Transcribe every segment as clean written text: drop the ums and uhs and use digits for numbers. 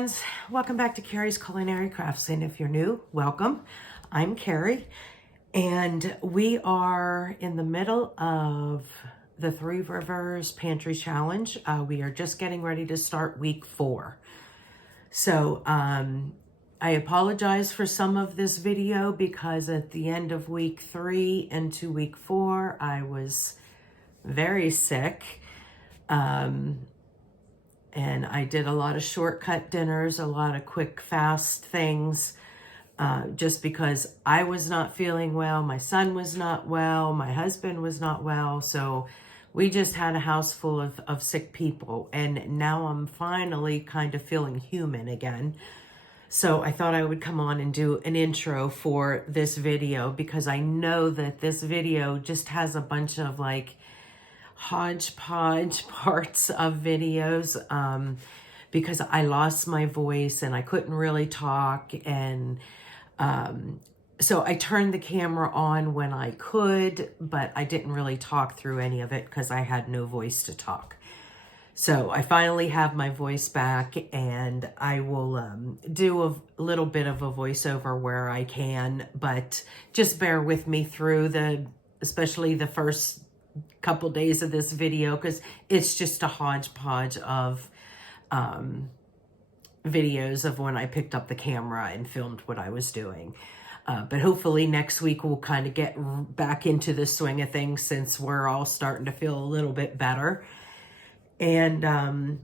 friends, welcome back to Carrie's Culinary Crafts, and if you're new, welcome. I'm Carrie, and we are in the middle of the Three Rivers Pantry Challenge. We are just getting ready to start week 4. So I apologize for some of this video because at the end of week 3 into week 4, I was very sick. And I did a lot of shortcut dinners, a lot of quick, fast things, just because I was not feeling well. My son was not well. My husband was not well. So we just had a house full of sick people. And now I'm finally kind of feeling human again. So I thought I would come on and do an intro for this video because I know that this video just has a bunch of like hodgepodge parts of videos because I lost my voice and I couldn't really talk, and so I turned the camera on when I could, but I didn't really talk through any of it because I had no voice to talk. So I finally have my voice back, and I will do a little bit of a voiceover where I can, but just bear with me through especially the first couple days of this video, because it's just a hodgepodge of videos of when I picked up the camera and filmed what I was doing. But hopefully next week we'll kind of get back into the swing of things since we're all starting to feel a little bit better. And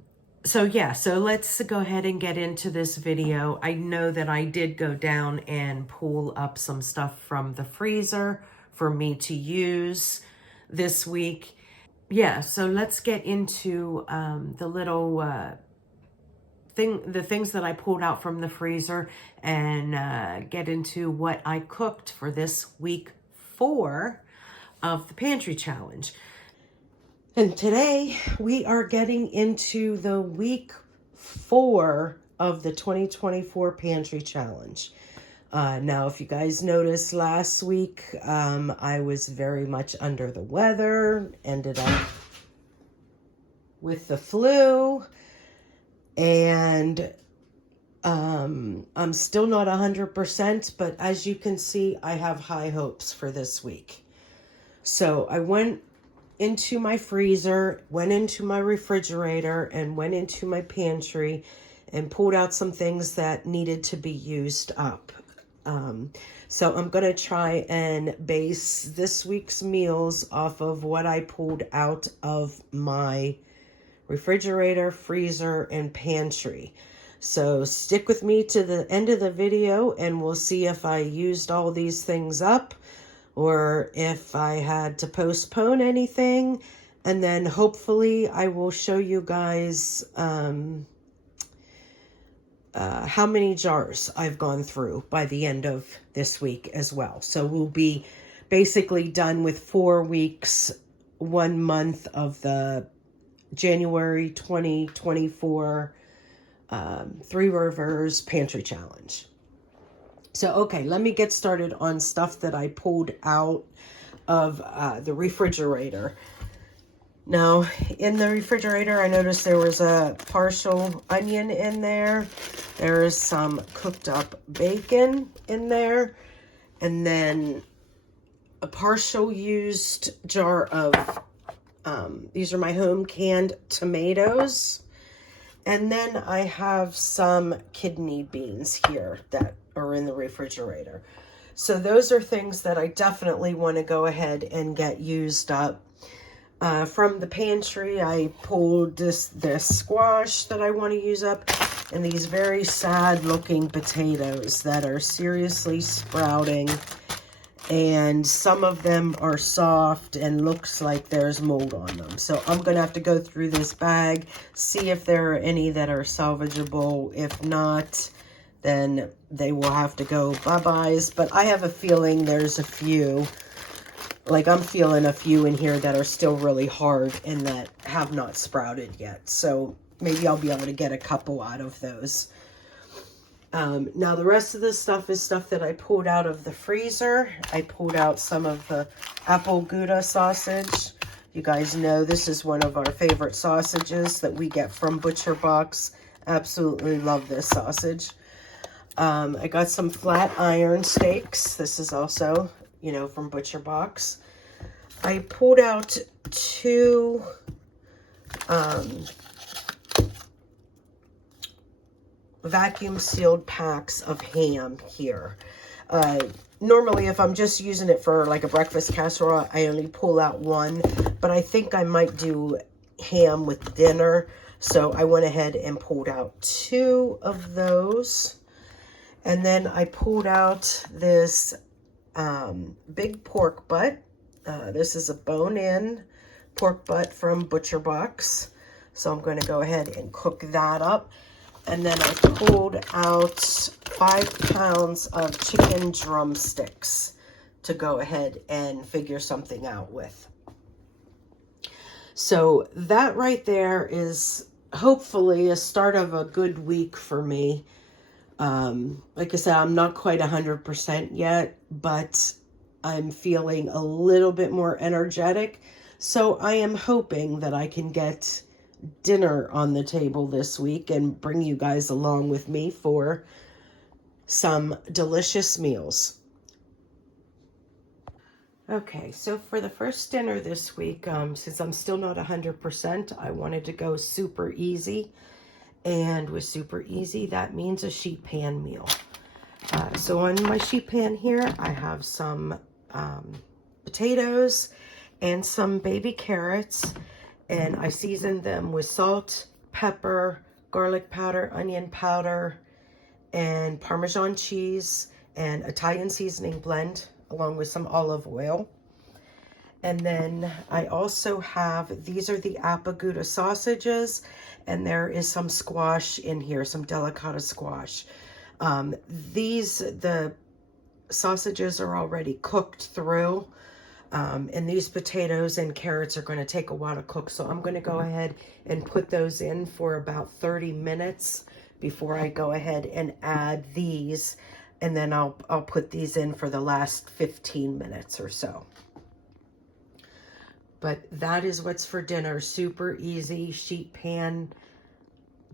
so let's go ahead and get into this video. I know that I did go down and pull up some stuff from the freezer for me to use this week. Yeah, so let's get into the little the things that I pulled out from the freezer, and get into what I cooked for this week 4 of the Pantry Challenge. And today we are getting into the week 4 of the 2024 Pantry Challenge. Now, if you guys noticed last week, I was very much under the weather, ended up with the flu, and I'm still not 100%, but as you can see, I have high hopes for this week. So I went into my freezer, went into my refrigerator, and went into my pantry and pulled out some things that needed to be used up. So I'm going to try and base this week's meals off of what I pulled out of my refrigerator, freezer, and pantry. So stick with me to the end of the video and we'll see if I used all these things up or if I had to postpone anything. And then hopefully I will show you guys how many jars I've gone through by the end of this week as well. So we'll be basically done with 4 weeks, 1 month of the January 2024 Three Rivers Pantry Challenge. So, okay, let me get started on stuff that I pulled out of the refrigerator. Now, in the refrigerator, I noticed there was a partial onion in there. There is some cooked up bacon in there. And then a partial used jar of, these are my home canned tomatoes. And then I have some kidney beans here that are in the refrigerator. So those are things that I definitely want to go ahead and get used up. From the pantry, I pulled this squash that I want to use up, and these very sad looking potatoes that are seriously sprouting, and some of them are soft and looks like there's mold on them. So I'm going to have to go through this bag, see if there are any that are salvageable. If not, then they will have to go bye-byes, but I have a feeling there's a few. Like, I'm feeling a few in here that are still really hard and that have not sprouted yet. So maybe I'll be able to get a couple out of those. Now, the rest of this stuff is stuff that I pulled out of the freezer. I pulled out some of the apple Gouda sausage. You guys know this is one of our favorite sausages that we get from Butcher Box Absolutely love this sausage. I got some flat iron steaks. This is also, you know, from Butcher Box. I pulled out two vacuum sealed packs of ham here. Normally, if I'm just using it for like a breakfast casserole, I only pull out one, but I think I might do ham with dinner. So I went ahead and pulled out two of those. And then I pulled out this big pork butt. This is a bone-in pork butt from Butcher Box. So I'm going to go ahead and cook that up. And then I pulled out 5 pounds of chicken drumsticks to go ahead and figure something out with. So that right there is hopefully a start of a good week for me. Like I said, I'm not quite 100% yet, but I'm feeling a little bit more energetic. So I am hoping that I can get dinner on the table this week and bring you guys along with me for some delicious meals. Okay, so for the first dinner this week, since I'm still not 100%, I wanted to go super easy. And with super easy, that means a sheet pan meal. So on my sheet pan here, I have some potatoes and some baby carrots. And I seasoned them with salt, pepper, garlic powder, onion powder, and Parmesan cheese and Italian seasoning blend, along with some olive oil. And then I also have, these are the Gouda sausages, and there is some squash in here, some delicata squash. The sausages are already cooked through, and these potatoes and carrots are going to take a while to cook. So I'm going to go ahead and put those in for about 30 minutes before I go ahead and add these. And then I'll put these in for the last 15 minutes or so. But that is what's for dinner. Super easy sheet pan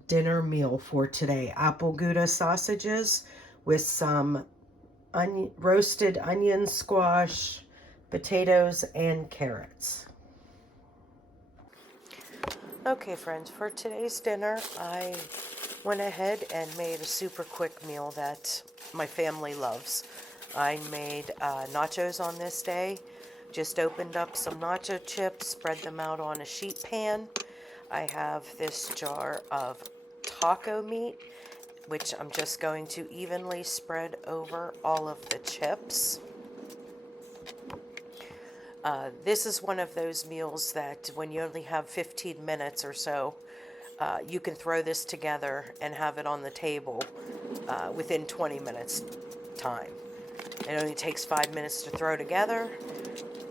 dinner meal for today. Gouda sausages with some roasted onion, squash, potatoes, and carrots. Okay, friends, for today's dinner, I went ahead and made a super quick meal that my family loves. I made nachos on this day. Just opened up some nacho chips, spread them out on a sheet pan. I have this jar of taco meat, which I'm just going to evenly spread over all of the chips. This is one of those meals that when you only have 15 minutes or so, you can throw this together and have it on the table within 20 minutes time. It only takes 5 minutes to throw together.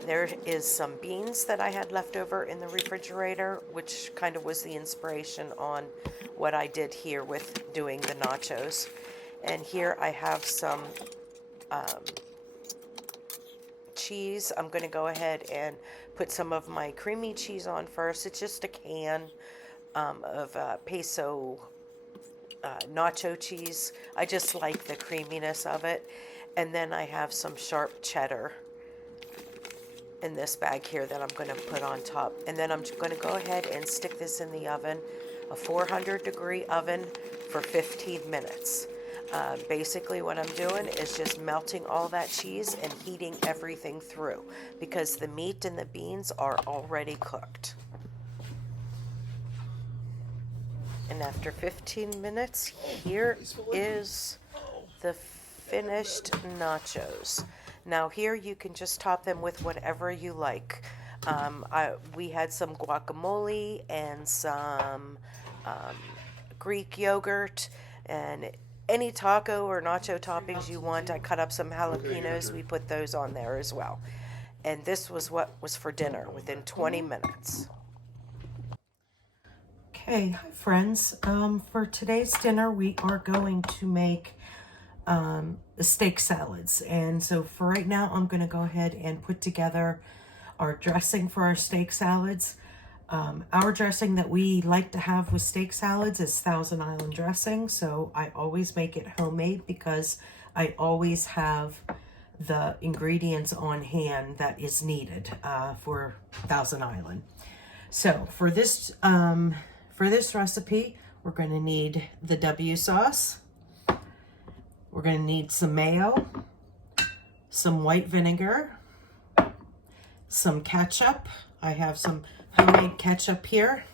There is some beans that I had left over in the refrigerator, which kind of was the inspiration on what I did here with doing the nachos. And here I have some cheese. I'm going to go ahead and put some of my creamy cheese on first. It's just a can of peso nacho cheese. I just like the creaminess of it. And then I have some sharp cheddar in this bag here that I'm going to put on top. And then I'm going to go ahead and stick this in the oven, a 400-degree oven for 15 minutes. Basically what I'm doing is just melting all that cheese and heating everything through because the meat and the beans are already cooked. And after 15 minutes, here is the finished nachos. Now here you can just top them with whatever you like. We had some guacamole and some Greek yogurt and any taco or nacho toppings you want. I cut up some jalapenos. We put those on there as well. And this was what was for dinner within 20 minutes. Okay, hi friends. For today's dinner, we are going to make the steak salads. And so for right now, I'm going to go ahead and put together our dressing for our steak salads. Our dressing that we like to have with steak salads is Thousand Island dressing, so I always make it homemade because I always have the ingredients on hand that is needed for Thousand Island. So for this recipe, we're going to need the W sauce. We're going to need some mayo, some white vinegar, some ketchup. I have some homemade ketchup here.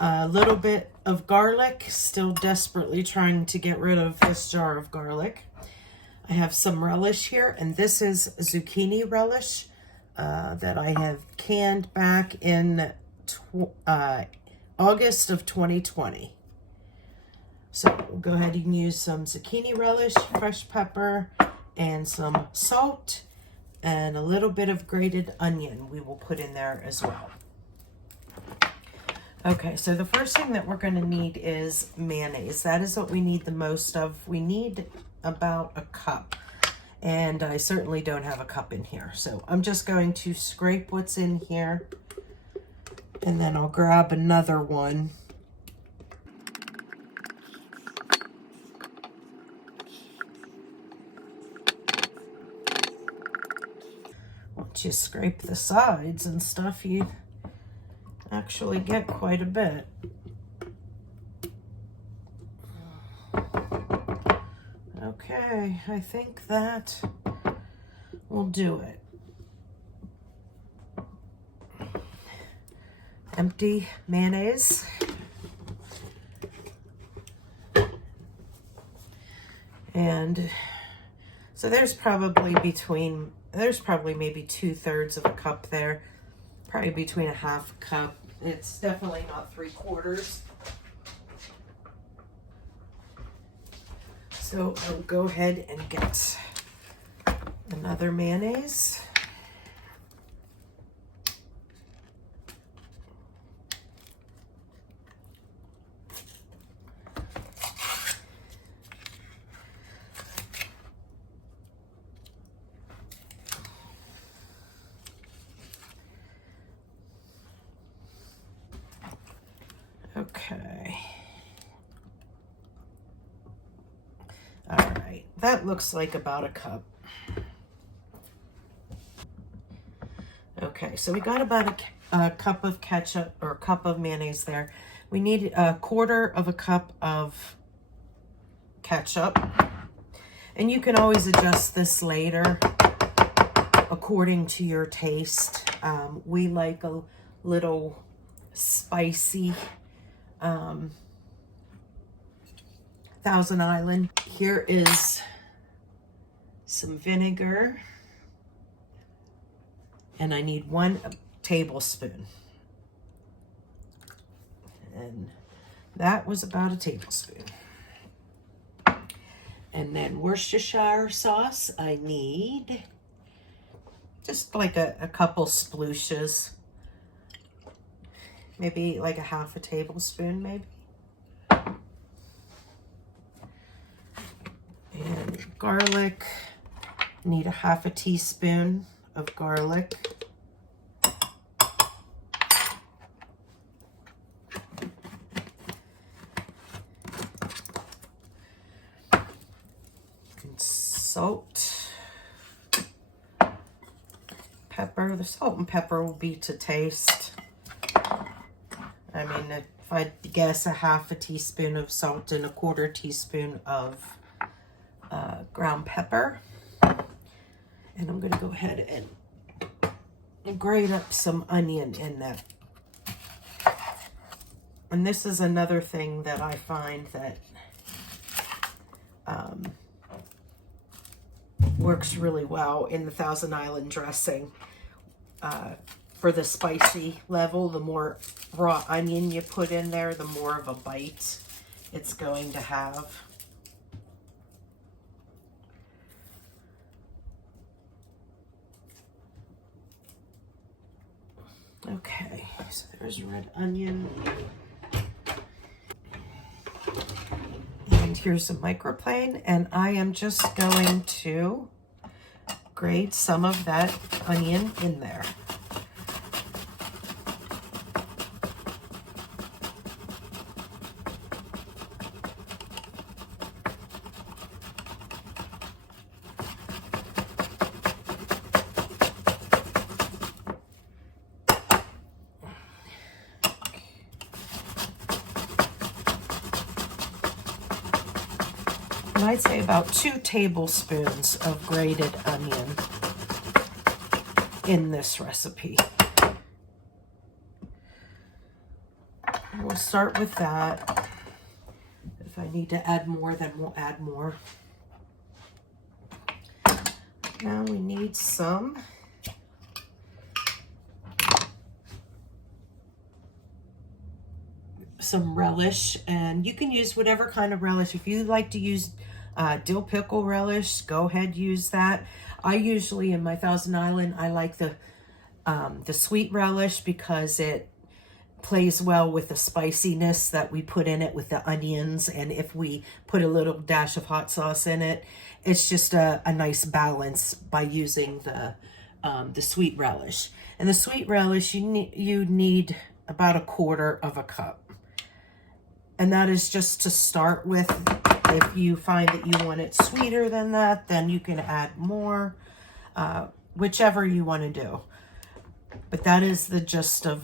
A little bit of garlic, still desperately trying to get rid of this jar of garlic. I have some relish here, and this is zucchini relish that I have canned back in August of 2020. So we'll go ahead and use some zucchini relish, fresh pepper, and some salt, and a little bit of grated onion we will put in there as well. Okay, so the first thing that we're going to need is mayonnaise. That is what we need the most of. We need about a cup, and I certainly don't have a cup in here. So I'm just going to scrape what's in here, and then I'll grab another one. Once you scrape the sides and stuff, you actually get quite a bit. Okay, I think that will do it. Empty mayonnaise. And so there's probably maybe 2/3 of a cup there. Probably between a half cup. It's definitely not 3/4. So I'll go ahead and get another mayonnaise. Okay. All right, that looks like about a cup. Okay, so we got about a cup of ketchup, or a cup of mayonnaise there. We need 1/4 of a cup of ketchup. And you can always adjust this later according to your taste. We like a little spicy Thousand Island. Here is some vinegar, and I need 1 tablespoon, and that was about a tablespoon. And then Worcestershire sauce, I need just like a couple splooshes, maybe like a half a tablespoon, maybe. And garlic, need a half a teaspoon of garlic. And salt, pepper. The salt and pepper will be to taste. I mean, if I guess, a half a teaspoon of salt and a 1/4 teaspoon of ground pepper. And I'm going to go ahead and grate up some onion in that. And this is another thing that I find that works really well in the Thousand Island dressing. For the spicy level, the more raw onion you put in there, the more of a bite it's going to have. Okay, so there's red onion. And here's a microplane, and I am just going to grate some of that onion in there. I'd say about 2 tablespoons of grated onion in this recipe. We'll start with that. If I need to add more, then we'll add more. Now we need some relish, and you can use whatever kind of relish. If you like to use dill pickle relish, go ahead, use that. I usually, in my Thousand Island, I like the sweet relish because it plays well with the spiciness that we put in it with the onions, and if we put a little dash of hot sauce in it, it's just a nice balance by using the sweet relish. And the sweet relish, you need about 1/4 cup. And that is just to start with. If you find that you want it sweeter than that, then you can add more, whichever you want to do. But that is the gist of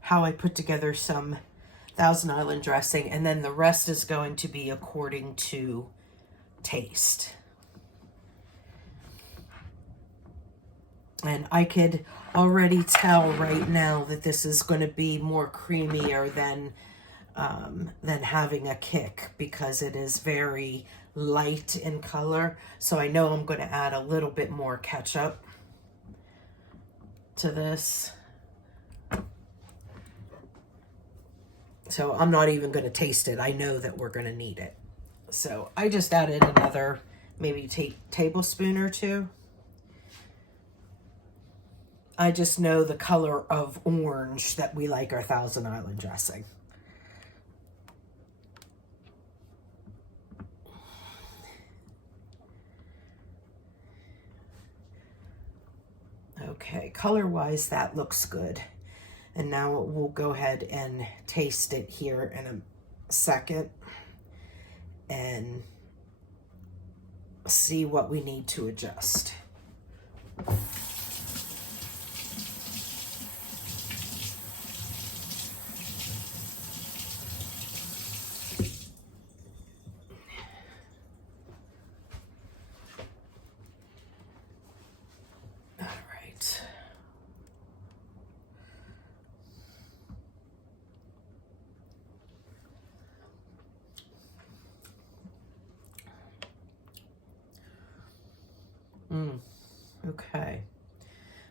how I put together some Thousand Island dressing, and then the rest is going to be according to taste. And I could already tell right now that this is going to be more creamier than having a kick, because it is very light in color. So I know I'm going to add a little bit more ketchup to this. So I'm not even going to taste it. I know that we're going to need it. So I just added another maybe tablespoon or 2. I just know the color of orange that we like our Thousand Island dressing. Okay, color-wise, that looks good. And now we'll go ahead and taste it here in a second and see what we need to adjust.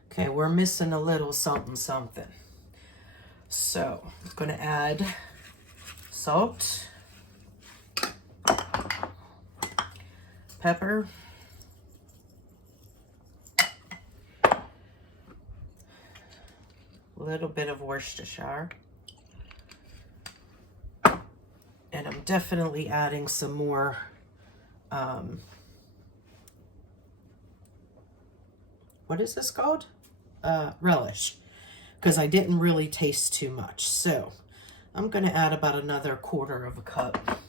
Okay, we're missing a little something. So I'm going to add salt, pepper, a little bit of Worcestershire, and I'm definitely adding some more what is this called? Relish, because I didn't really taste too much. So I'm going to add about another 1/4 cup.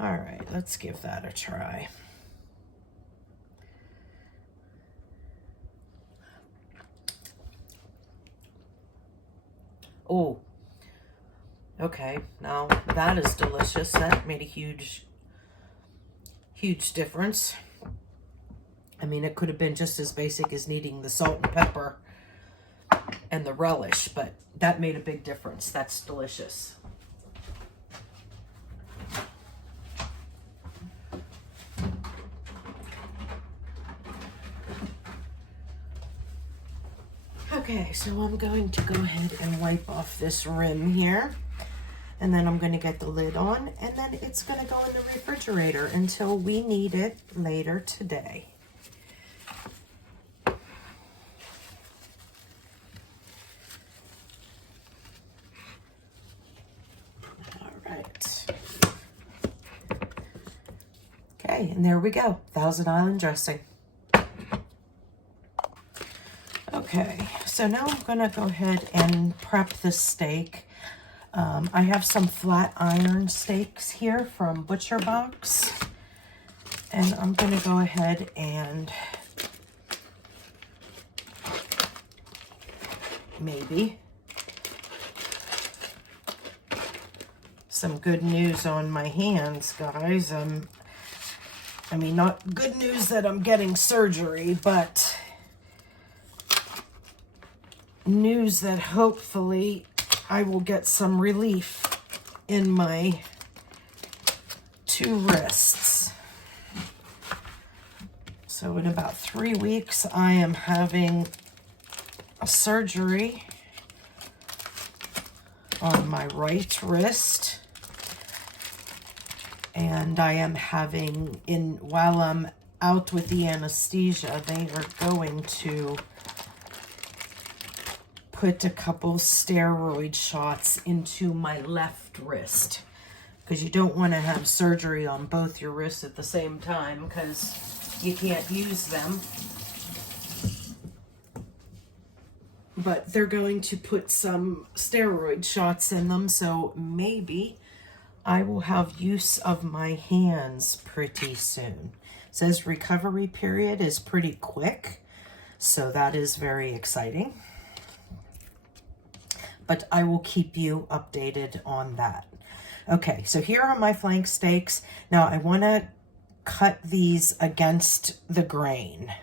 All right, let's give that a try. Oh, okay, now that is delicious. That made a huge difference. I mean, it could have been just as basic as needing the salt and pepper and the relish, but that made a big difference. That's delicious. Okay, so I'm going to go ahead and wipe off this rim here, and then I'm going to get the lid on, and then it's going to go in the refrigerator until we need it later today. All right. Okay, and there we go, Thousand Island dressing. Okay, so now I'm gonna go ahead and prep the steak. I have some flat iron steaks here from Butcher Box, and I'm gonna go ahead and maybe some good news on my hands, guys. I mean, not good news that I'm getting surgery, but news that hopefully I will get some relief in my 2 wrists. So in about 3 weeks, I am having a surgery on my right wrist. And I am having, while I'm out with the anesthesia, they are going to put a couple steroid shots into my left wrist, because you don't want to have surgery on both your wrists at the same time, because you can't use them. But they're going to put some steroid shots in them, so maybe I will have use of my hands pretty soon. It says recovery period is pretty quick, so that is very exciting. But I will keep you updated on that. Okay, so here are my flank steaks. Now I want to cut these against the grain.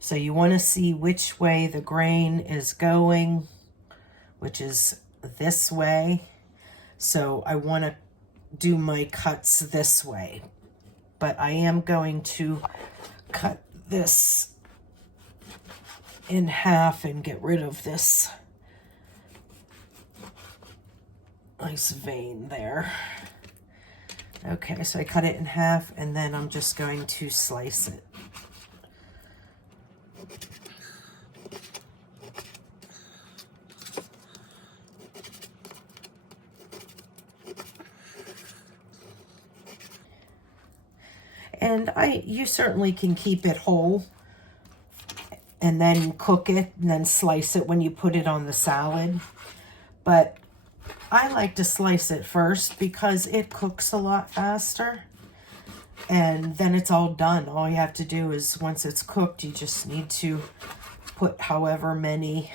So you want to see which way the grain is going, which is this way. So I want to do my cuts this way. But I am going to cut this in half and get rid of this nice vein there. Okay, so I cut it in half, and then I'm just going to slice it. And you certainly can keep it whole and then cook it and then slice it when you put it on the salad. But I like to slice it first because it cooks a lot faster. And then it's all done. All you have to do is, once it's cooked, you just need to put however many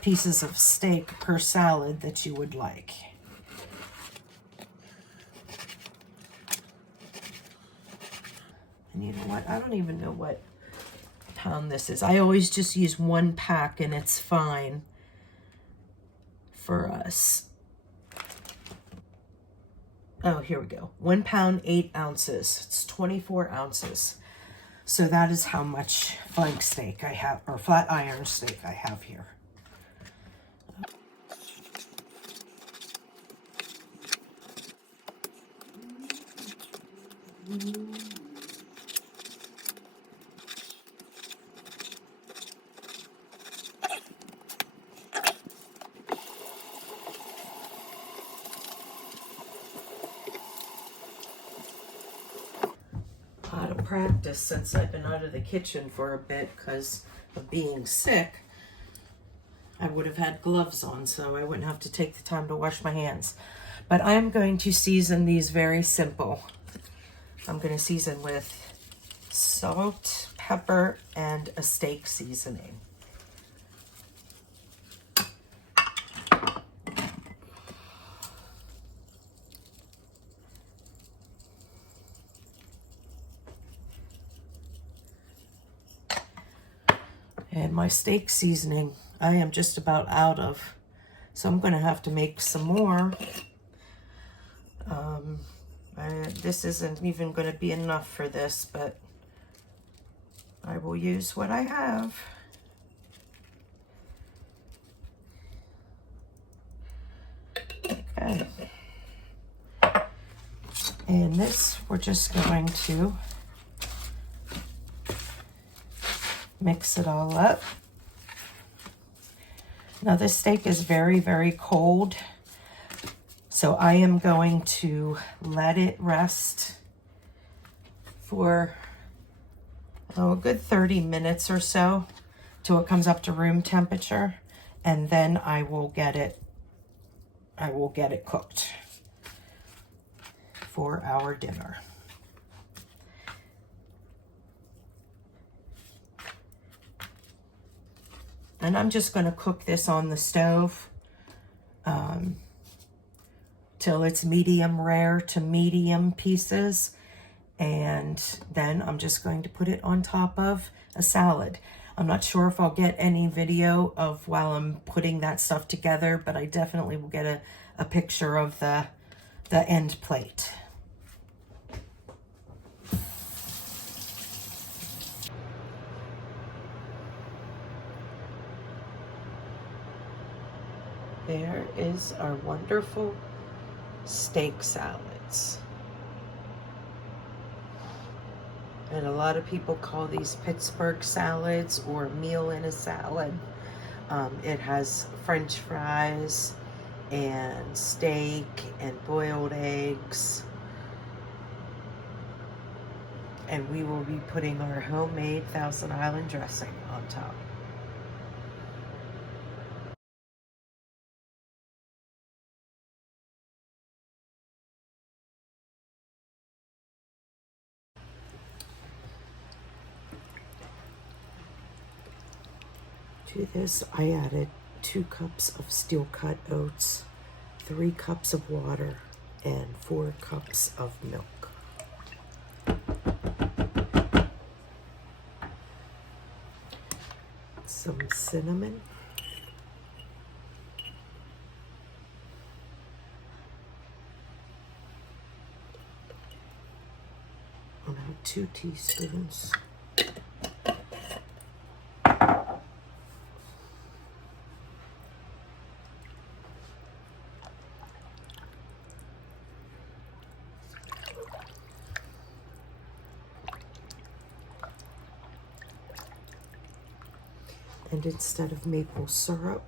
pieces of steak per salad that you would like. And you know what? I don't even know what pound this is. I always just use 1 pack and it's fine for us. Oh, here we go. 1 pound, 8 ounces. It's 24 ounces. So that is how much flank steak I have, or flat iron steak I have here. Out of practice since I've been out of the kitchen for a bit because of being sick. I would have had gloves on, so I wouldn't have to take the time to wash my hands. But I'm going to season these very simple. I'm going to season with salt, pepper, and a steak seasoning. And my steak seasoning, I am just about out of, so I'm going to have to make some more. This isn't even going to be enough for this, but I will use what I have. Okay. And this, we're just going to mix it all up. Now this steak is very, very cold, so I am going to let it rest for a good 30 minutes or so. till it comes up to room temperature, and then I will get it cooked for our dinner. And I'm just going to cook this on the stove till it's medium rare to medium pieces. And then I'm just going to put it on top of a salad. I'm not sure if I'll get any video of while I'm putting that stuff together, but I definitely will get a picture of the end plate. There is our wonderful steak salads. And a lot of people call these Pittsburgh salads or meal in a salad. It has French fries and steak and boiled eggs. And we will be putting our homemade Thousand Island dressing on top. To this, I added 2 cups of steel cut oats, 3 cups of water, and 4 cups of milk. Some cinnamon. About 2 teaspoons. And instead of maple syrup,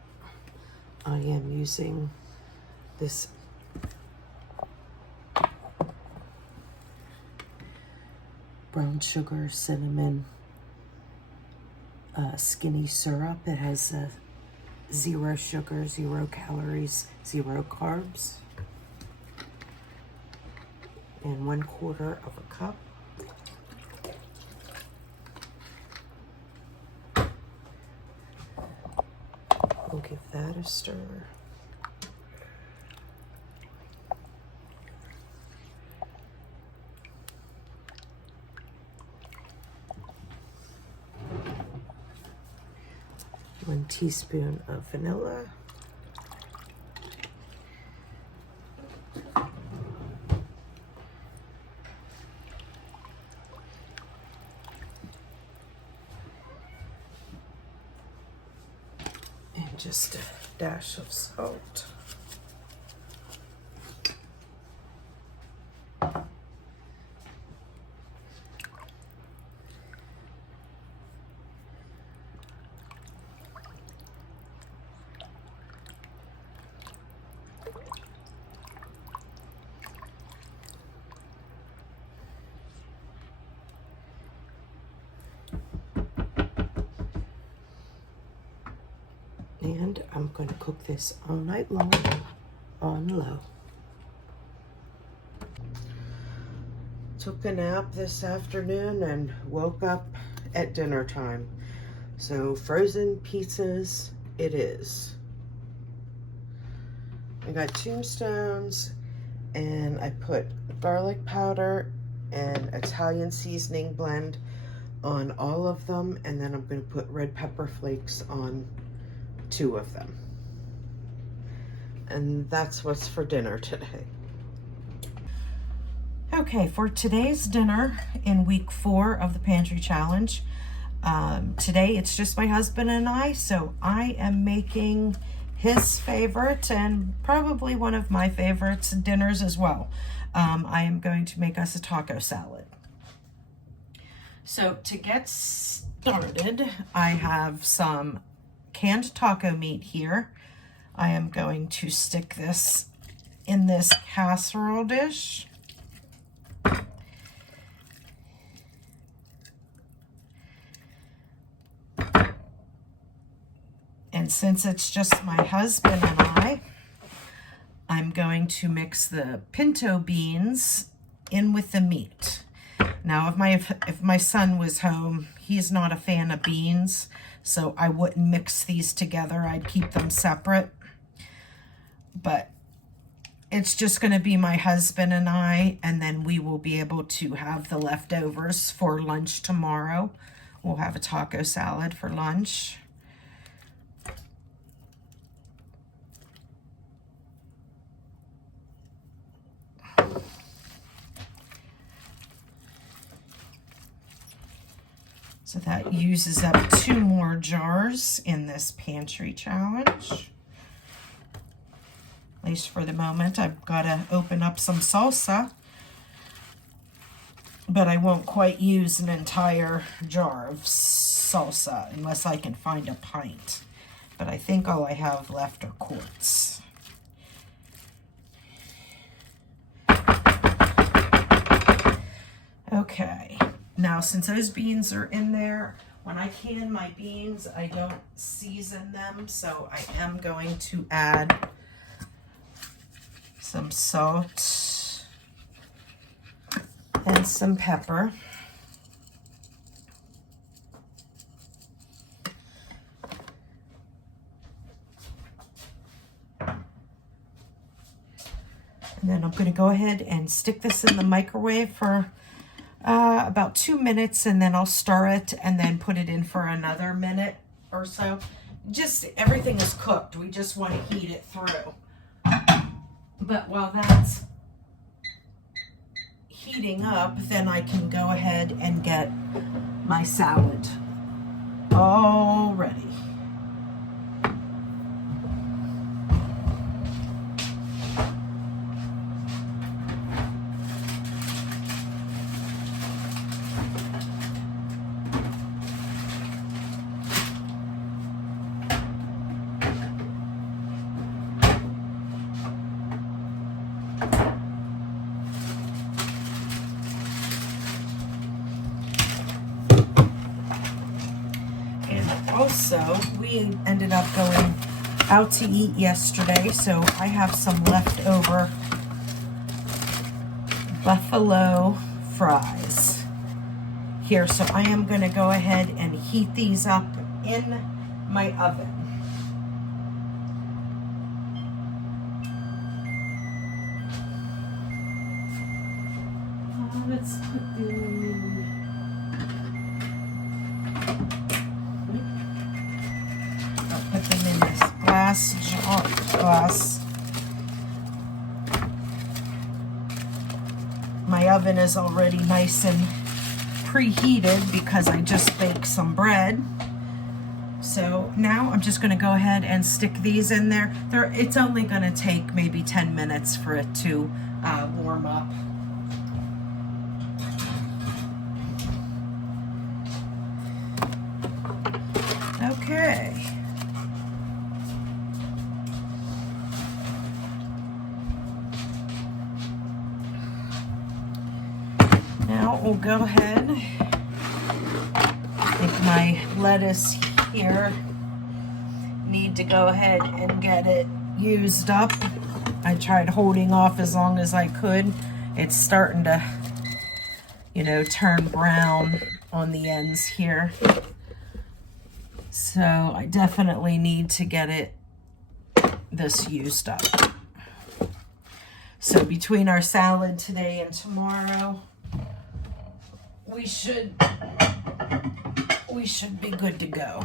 I am using this brown sugar, cinnamon, skinny syrup. It has 0 sugar, 0 calories, 0 carbs. And 1/4 of a cup. We'll give that a stir. One teaspoon of vanilla. And just a dash of salt. And I'm going to cook this all night long on low. Took a nap this afternoon and woke up at dinner time. So frozen pizzas it is. I got tombstones and I put garlic powder and Italian seasoning blend on all of them, and then I'm going to put red pepper flakes on 2 of them. And that's what's for dinner today. Okay, for today's dinner in week 4 of the Pantry Challenge, today it's just my husband and I, so I am making his favorite and probably one of my favorites dinners as well. I am going to make us a taco salad. So to get started, I have some canned taco meat here. I am going to stick this in this casserole dish. And since it's just my husband and I'm going to mix the pinto beans in with the meat. Now, if my son was home, he's not a fan of beans, so I wouldn't mix these together. I'd keep them separate. But it's just going to be my husband and I, and then we will be able to have the leftovers for lunch tomorrow. We'll have a taco salad for lunch. So that uses up 2 more jars in this pantry challenge. At least for the moment. I've got to open up some salsa, but I won't quite use an entire jar of salsa unless I can find a pint. But I think all I have left are quarts. Okay. Now, since those beans are in there, when I can my beans, I don't season them, so I am going to add some salt and some pepper. And then I'm going to go ahead and stick this in the microwave for about 2 minutes, and then I'll stir it and then put it in for another minute or so. Just everything is cooked. We just want to heat it through. But while that's heating up, then I can go ahead and get my salad all ready. Also, we ended up going out to eat yesterday, so I have some leftover buffalo fries here. So I am going to go ahead and heat these up in my oven. Let's put them in. Put them in this glass. My oven is already nice and preheated because I just baked some bread. So now I'm just going to go ahead and stick these in there. It's only going to take maybe 10 minutes for it to warm up. Okay. Now we'll go ahead. I think my lettuce here need to go ahead and get it used up. I tried holding off as long as I could. It's starting to, turn brown on the ends here. So I definitely need to get this used up. So between our salad today and tomorrow, we should be good to go.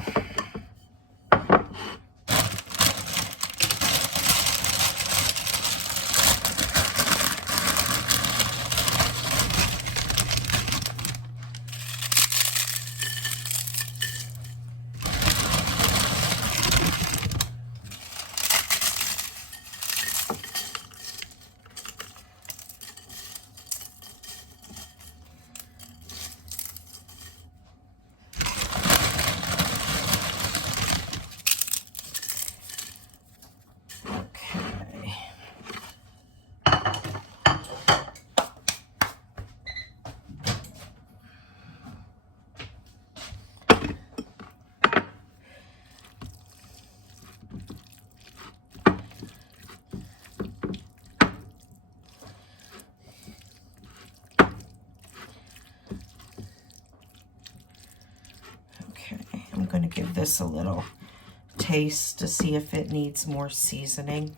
this a little taste to see if it needs more seasoning.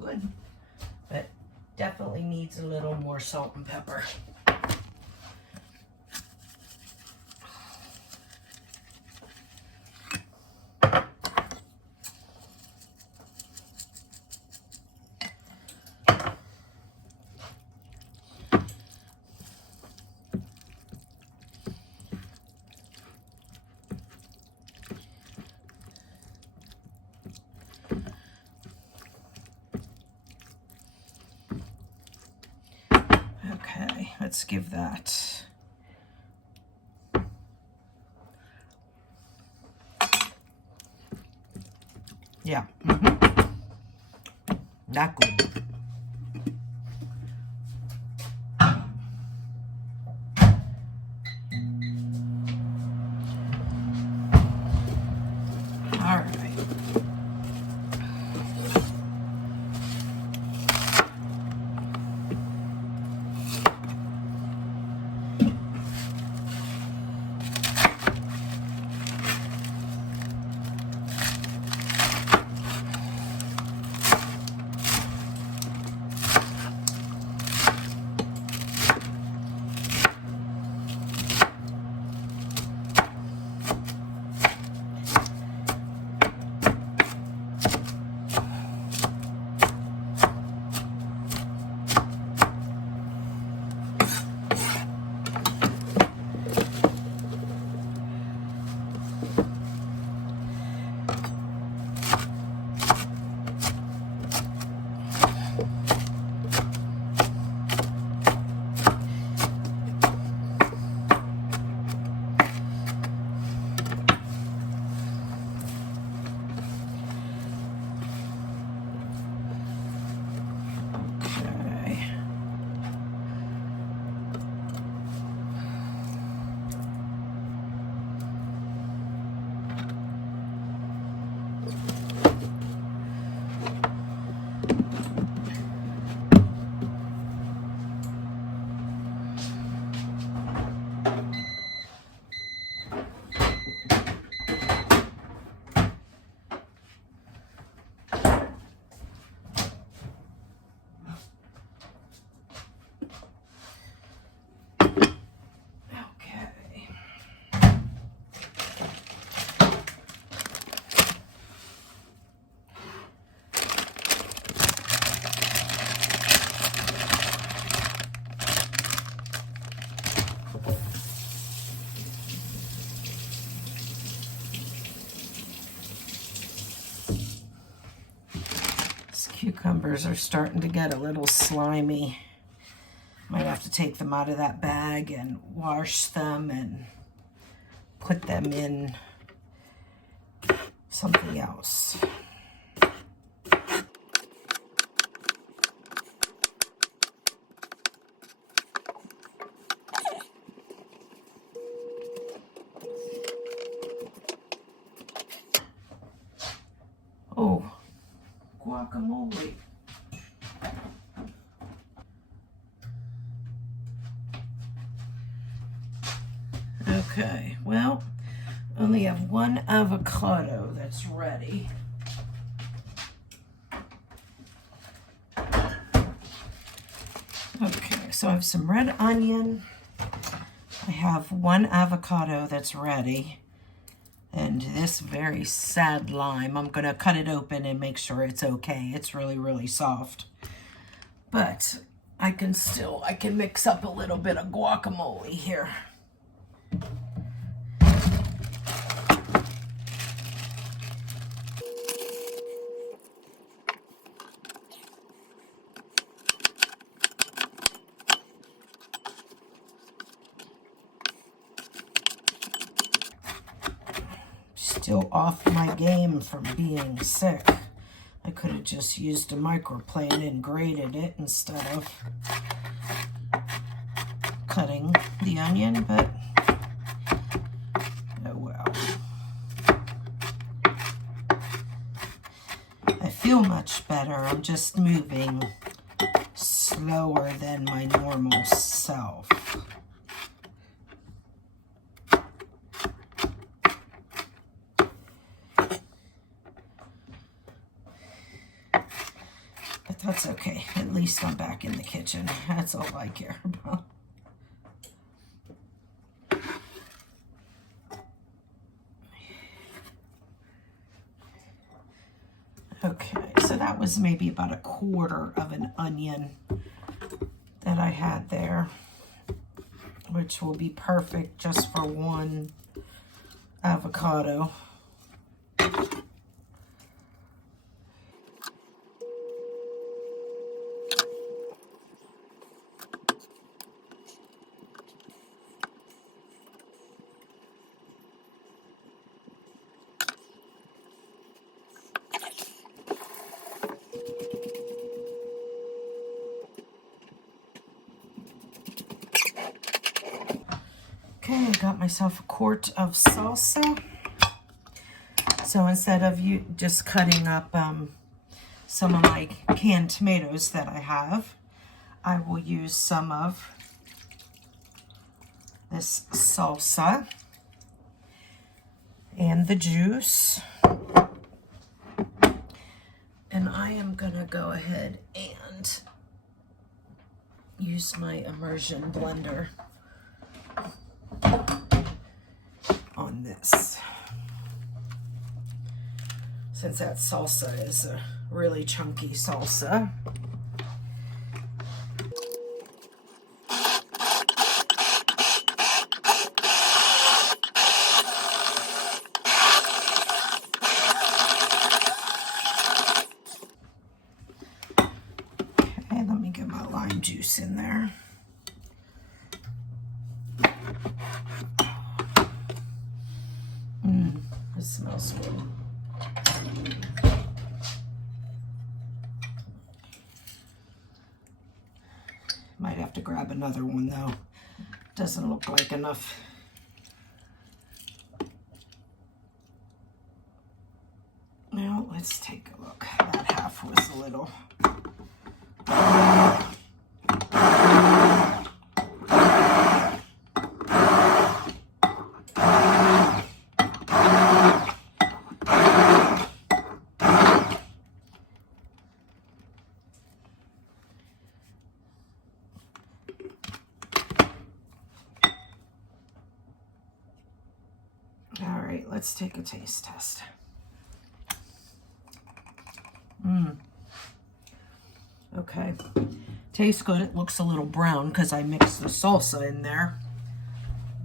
Good, but definitely needs a little more salt and pepper. Okay, let's give that. Yeah, not good. All right. Cucumbers are starting to get a little slimy. Might have to take them out of that bag and wash them and put them in something else. Oh, guacamole. Okay, well, only have one avocado that's ready. Okay, so I have some red onion. I have one avocado that's ready. And this very sad lime, I'm gonna cut it open and make sure it's okay. It's really, really soft. But I can mix up a little bit of guacamole here. Still off my game from being sick. I could have just used a microplane and grated it instead of cutting the onion, but oh well. I feel much better. I'm just moving slower than my normal self. But that's okay. At least I'm back in the kitchen. That's all I care about. Okay, so that was maybe about a quarter of an onion that I had there, which will be perfect just for one avocado. Okay, I got myself a quart of salsa. So instead of you just cutting up some of my canned tomatoes that I have, I will use some of this salsa and the juice. And I am gonna go ahead and use my immersion blender on this, since that salsa is a really chunky salsa. Okay, let me get my lime juice in there. It smells good. Might have to grab another one though. Doesn't look like enough. Now let's take a look. That half was a little. All right, let's take a taste test. Okay, tastes good. It looks a little brown because I mixed the salsa in there,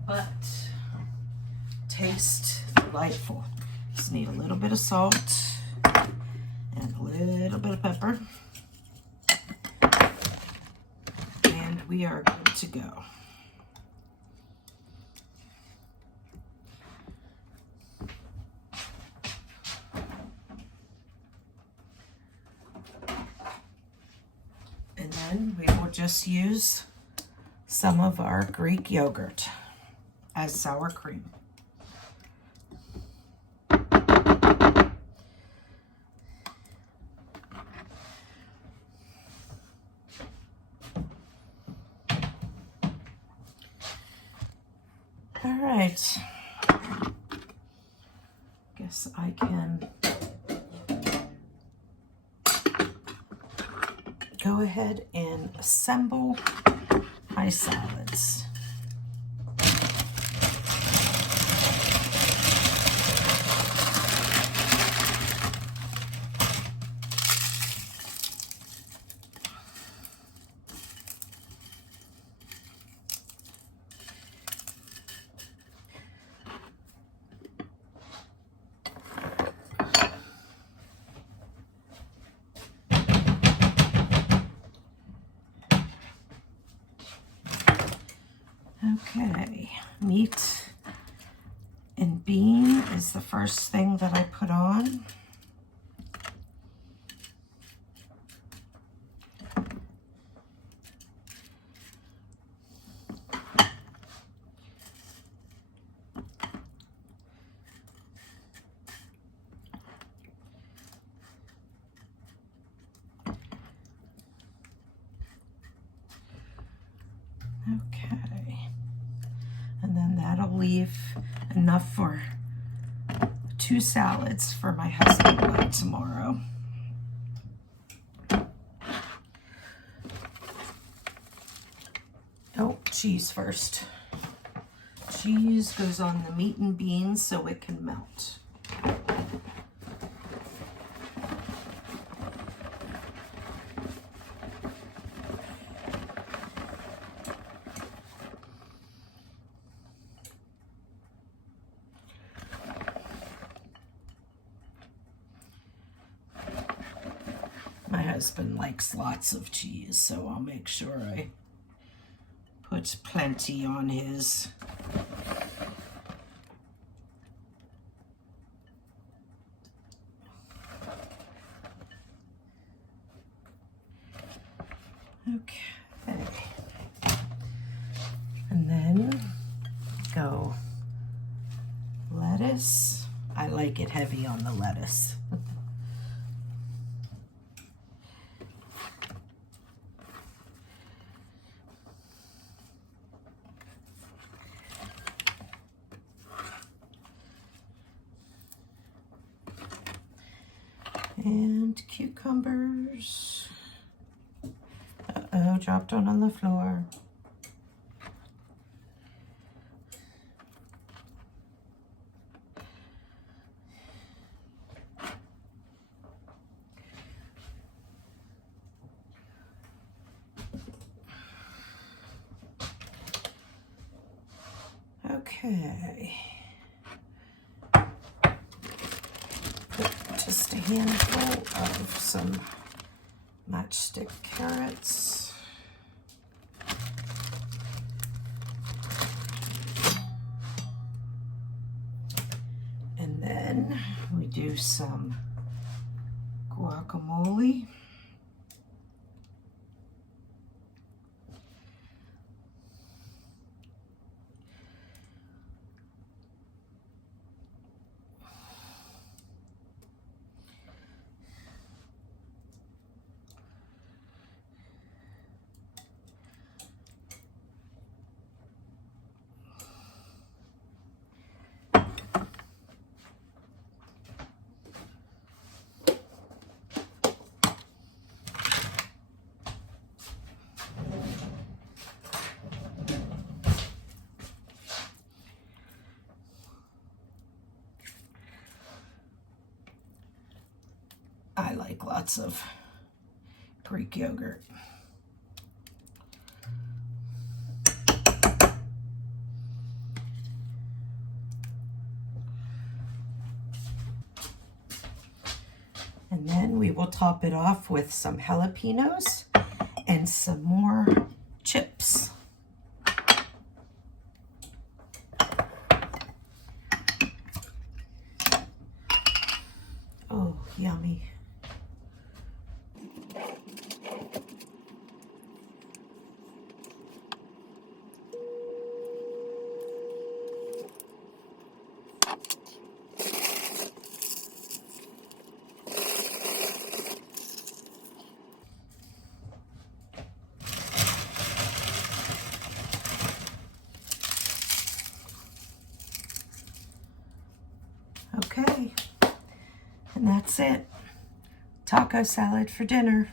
but tastes delightful. Just need a little bit of salt and a little bit of pepper, and we are good to go. And then we will just use some of our Greek yogurt as sour cream. All right. Guess I can go ahead and assemble my salads. Okay, meat and bean is the first thing that I put on. leave enough for 2 salads for my husband and I tomorrow. Oh, cheese first. Cheese goes on the meat and beans so it can melt. My husband likes lots of cheese, so I'll make sure I put plenty on his. Okay. And then go lettuce. I like it heavy on the lettuce. And cucumbers. Uh-oh, dropped one on the floor. Okay. Just a handful of some matchstick carrots. And then we do some guacamole. I like lots of Greek yogurt. And then we will top it off with some jalapenos and some more chips. Oh, yummy. Okay, and that's it. Taco salad for dinner.